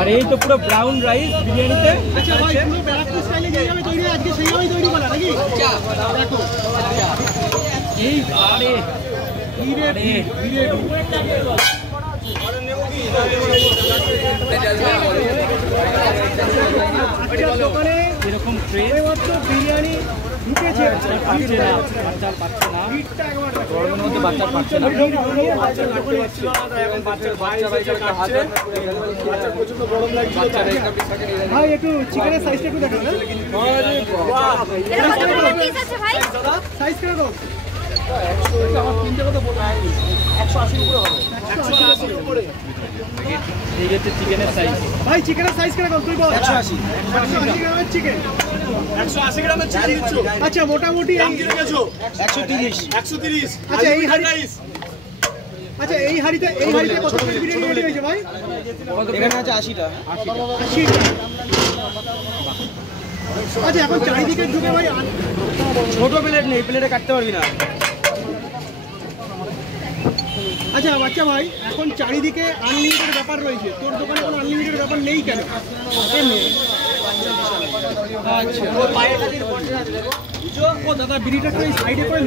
আর এই তো পুরো ব্রাউন রাইস বিরিয়ানিতে। আচ্ছা ভাই, পুরো ব্যারাকপুর স্টাইলে যেভাবে তৈরি হয় আজকে সেইভাবেই তৈরি করা নাকি? দেখো এই আরে দোকানে এরকম বিরিয়ানি ঢুকেছে, পাচ্ছে না, গরমের মধ্যে বাচ্চা পাচ্ছে না। ভাই একটু চিকেনের সাইজটা একটু দেখান না। সাইজ কিরকম? চিকেনের সাইজ ভাই, চিকেনের সাইজ কিরকম তুই বল? 180 গ্রামের চিকেন। 180 গ্রামের চিকেন দিচ্ছ? আচ্ছা মোটামুটি দাম কি রেখেছো? 130। 130। আচ্ছা এই হাড়ি, আচ্ছা এই হাড়িতে কত প্লেট বিরিয়ানি রেডি হয়েছে ভাই? এখানে আছে 80টা। আচ্ছা এখন চারিদিকে ঢুকে ভাই ছোট প্লেট নেই, প্লেটে কাটতে পারবি না। আচ্ছা বাচ্চা ভাই, এখন চারিদিকে আনলিমিটেড ব্যাপার রয়েছে, তোর দোকানে কোনো আনলিমিটেড ব্যাপার নেই কেন? আচ্ছা ও দাদা বিড়িটা সাইডে করে